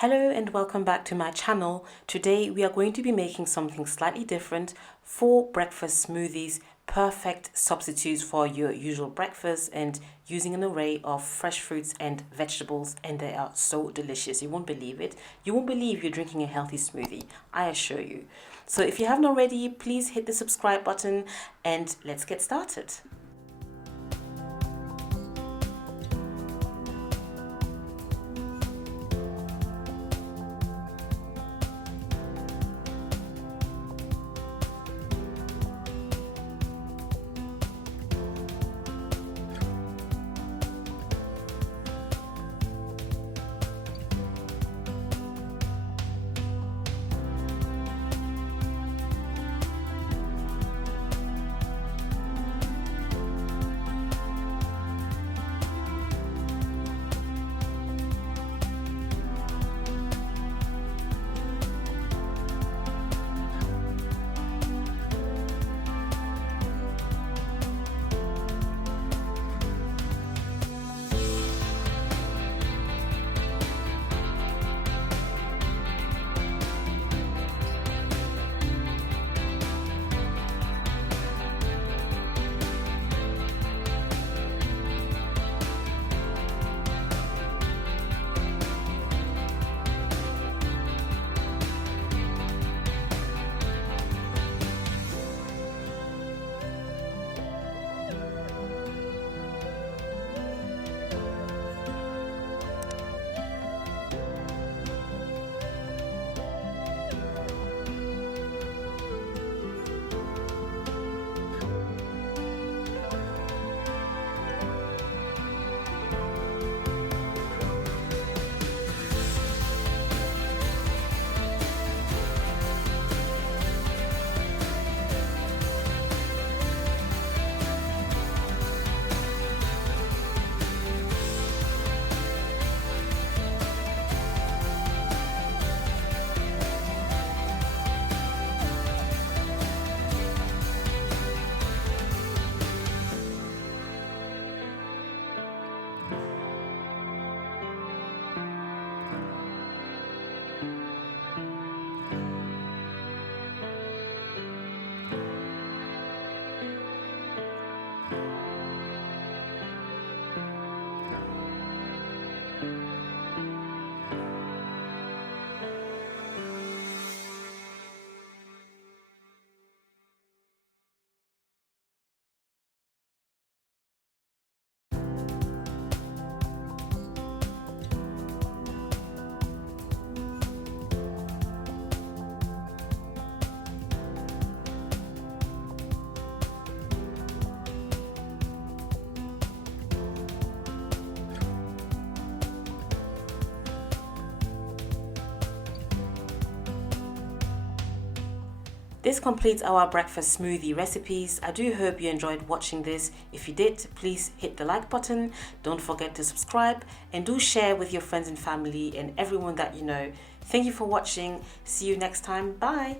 Hello and welcome back to my channel. Today we are going to be making something slightly different, 4 breakfast smoothies, perfect substitutes for your usual breakfast and using an array of fresh fruits and vegetables, and they are so delicious. You won't believe it. You won't believe you're drinking a healthy smoothie, I assure you. So if you haven't already, please hit the subscribe button and let's get started. This completes our breakfast smoothie recipes. I do hope you enjoyed watching this. If you did, please hit the like button. Don't forget to subscribe and do share with your friends and family and everyone that you know. Thank you for watching. See you next time. Bye.